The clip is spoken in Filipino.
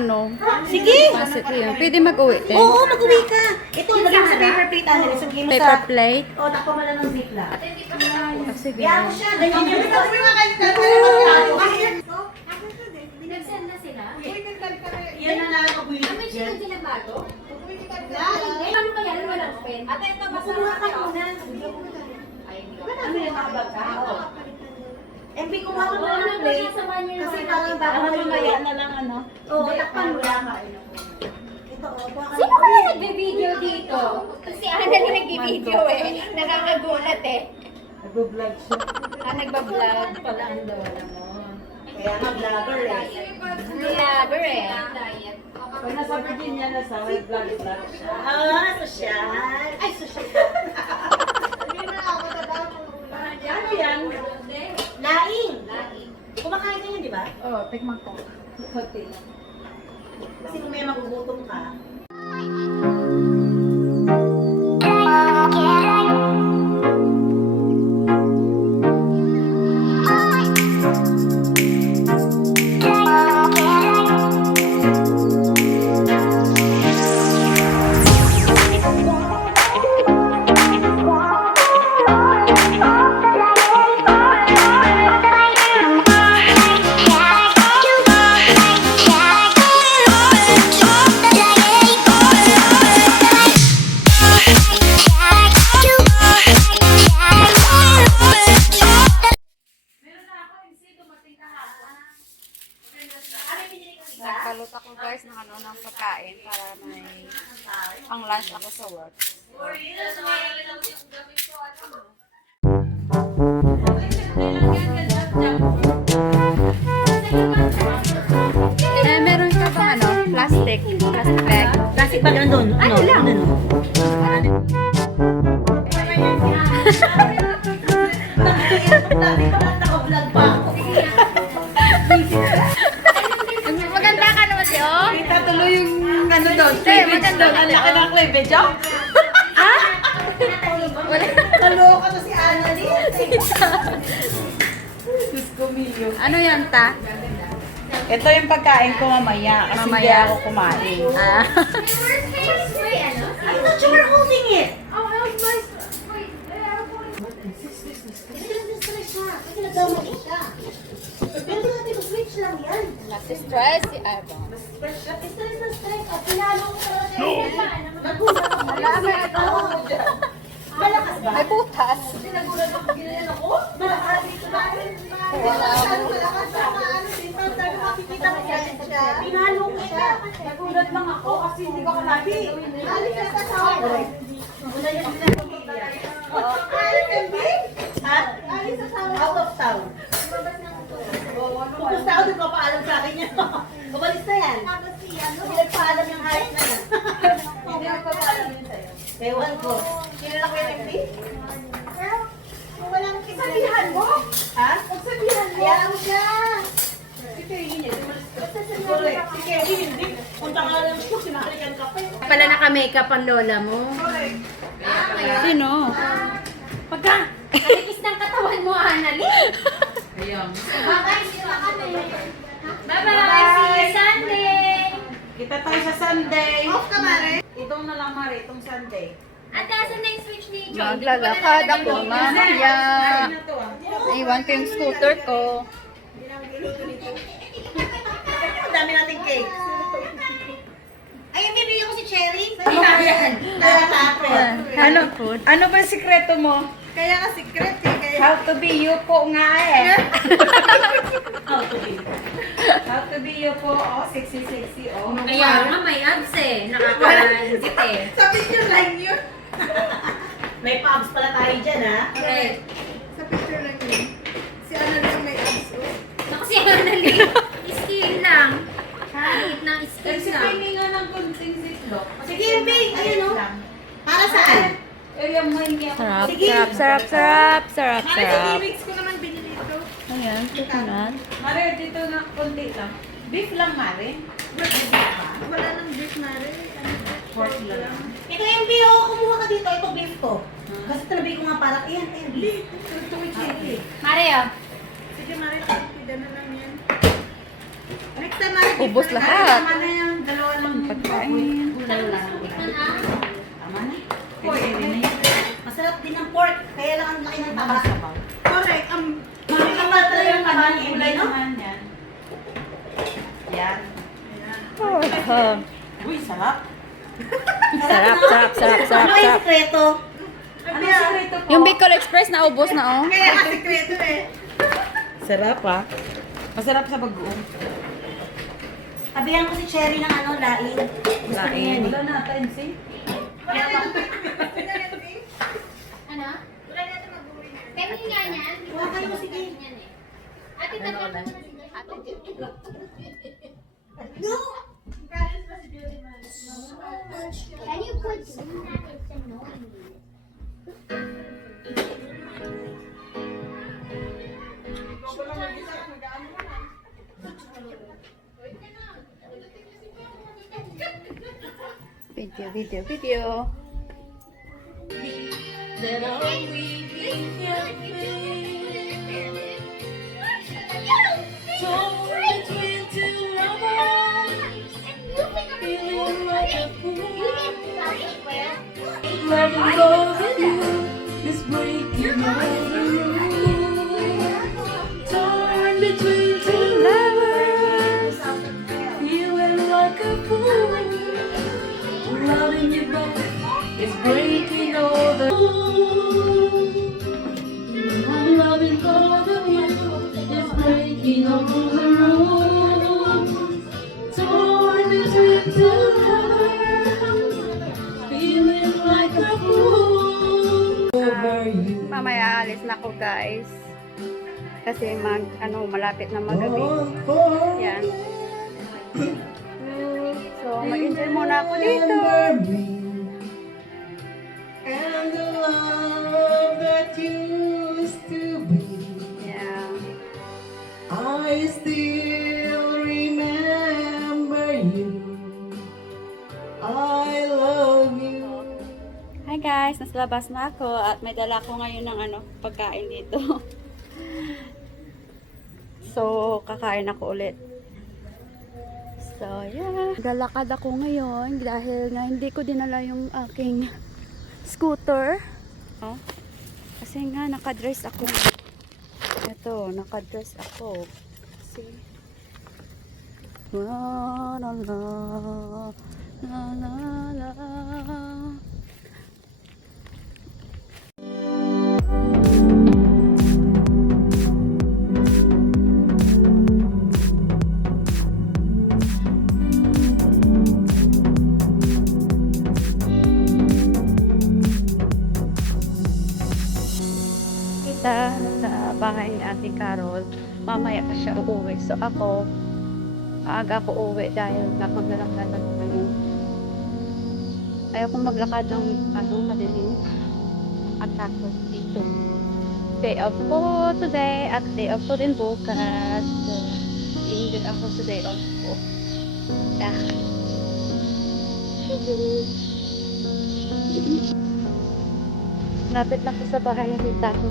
ano. Sige! Pasit yun. Pwede mag-uwi din. Oo, mag-uwi ka. Ito, lagyan mo sa paper plate, Annalyn. So, lagyan mo Paper sa... plate. O, takpo mo lang ng ziplock. Sige. Kaya ako siya, ganyan yun. Nag-send na sila? Yan na lang ako yun. May sila sila bago? Ano kaya? Walang pen? Ate, ito basta Kumuha ka muna. Ano yung nakabag ka? MB, kumuha ka muna ng Ano plate. samahan niyo Kasi yung parang baka mamaya na lang ano. Oo, takpan mo lang. Ito, o, kuha ka Sino kaya nagbe-video dito? Si Ana na nag-video eh. Nakakagulat eh. Nag-vlog siya. Nagbablog pala ang lola mo. Kaya nga vlogger eh. Vlogger eh. Pag nasa Virginia na sa vlog siya. Ah, sosyal. Ay, sosyal. Ano yan? Laing. Kumakain ka yun, di ba? Oh, tikman ko. Hotel. Kasi kung may magugutom ka. Nagkalot ako guys ng ano ng pagkain para may pang lunch ako sa work. Meron ka bang ano? Plastic bag. Plastic bag nandun. Ano lang? Naka-vlog pa ako. Maganda ka naman siya, oh. Kita tuloy yung ano doon. maganda ka Ang laki ng cleavage, oh. Kaloka to si Annalyn. Diyos ko, Milyo. Ano yan, ta? Ito yung pagkain ko mamaya kasi hindi Mamaya. ako kumain. Ah. I thought you were holding it. Pero natin switch lang yan. Nasi-stress si Abang. Stress na stress. At pinalo ko talaga siya. Nagulat ako. Malakas ba? May butas. Nagulat ako. Ginayan ako. Malakas. Malakas sa ano din. Parang sabi makikita ko siya. Pinalo ko siya. Nagulat lang ako kasi hindi ko kalagi. Alis na sa tao. Wala yung ginagawa. Alis and big? Ha? Alis sa tao. Out of town. Pupunta ako, di pa paalam sa akin yan. Kabalis na yan. Hindi nagpaalam yung hayop na yan. Hindi nagpapaalam yun sa'yo. Ewan ko. Sino lang kayo ng big? Walang sabihan mo? Ha? Sabihan mo? Kaya mo siya. Si Kevin niya. Si Kevin hindi. Punta ka lang siya, sinakalikan ka pa. Pala naka-makeup ang lola mo. Sino? Pagka, alikis ng katawan mo, Annalyn. Ayun. Bye-bye, see you Sunday. Kita tayo sa Sunday. Off ka, Mare. Itong na lang Mare, itong Sunday. Ate, asan na yung switch ni Joy? Maglalakad ako mamaya. Ayun na to ah. Iwan ko yung scooter ko. Ang dami nating cake. Ay, yung bibigyan ko si Cherry. Ano ba yung sikreto mo? Kaya ka secret eh. Kaya... How to be you po nga eh. How to be. How to be you po. Oh, sexy. Oh. Kaya nga may abs eh. Nakakalansit eh. Sabi niyo lang yun. May pubs pala tayo dyan, ha? Correct. Sa picture lang yun. Si Ana lang may abs, oh. Naku si Annalyn. Skin lang. Kahit na skin lang. Explaining nga ng kunting ziplock. Sige, MB. Ayun, oh. Para saan? Eh, yung hindi ako. Sarap. Ay, mix ko naman binili ito. Ayan, coconut. Mare, dito na kunti lang. Beef lang, Mare. Wala nang beef na rin. Pork lang. Ito, MB, oh. Kumuha ka dito. Ito, beef ko. Kasi tinabi ko nga parang, ayan, beef. Ito, ito, ito. Mario. Sige, Mari, pagpida na lang yan. Next time natin. Ubos lahat. Tama na yung dalawa lang. Pagkain. Gulay lang. Tama na. Pwede na yan. Masarap din ang pork. Kaya lang ang laki ng taba. Correct. Makikapal talaga yung taba ng gulay, no? Naman yan. Yan. Uy, sarap. Sarap, sarap, sarap, sarap, Ano yung sarap. sikreto? Ano sikreto po? Yung Bicol Express na ubos na oh. Kaya nga sikreto eh. Sarap ah. Masarap sa bagoong. Sabihan ko si Cherry ng ano, laing. Gusto niya yan eh. Wala na, time see? Ano? Kami nga niyan. Huwag kayo, sige. Ate, tatlo na si No! Can you put some that it's annoying me? Video. Letting go of you is breaking all the rules. Torn between two lovers, feeling like a fool. Loving you back is breaking all the rules. Loving both of you is breaking all the rules. Torn between two lovers, feeling like a fool over you. Mamaya alis na ako guys. Kasi malapit na magabi. Yan. So, mag-enjoy muna ako dito. And the love that used to be, Yeah. I still remember you. I love you. Hi guys, nasa labas na ako at may dala ko ngayon ng pagkain dito. So, kakain ako ulit. So, yeah. Galakad ako ngayon dahil nga hindi ko dinala yung aking scooter. Oh. Kasi nga nakadress ako. Ito, nakadress ako. See? La la la la la la. Kita sa bahay ni Ate Carol, mamaya pa siya uuwi. So ako, aga ako uuwi dahil maglalakad ako ngayon. Ayaw kong maglakad ng madilim at takot dito. Day off po today at day off po din bukas. So, i-enjoy ako sa day off po. Yeah. Lapit lang po sa bahay ng tita ko.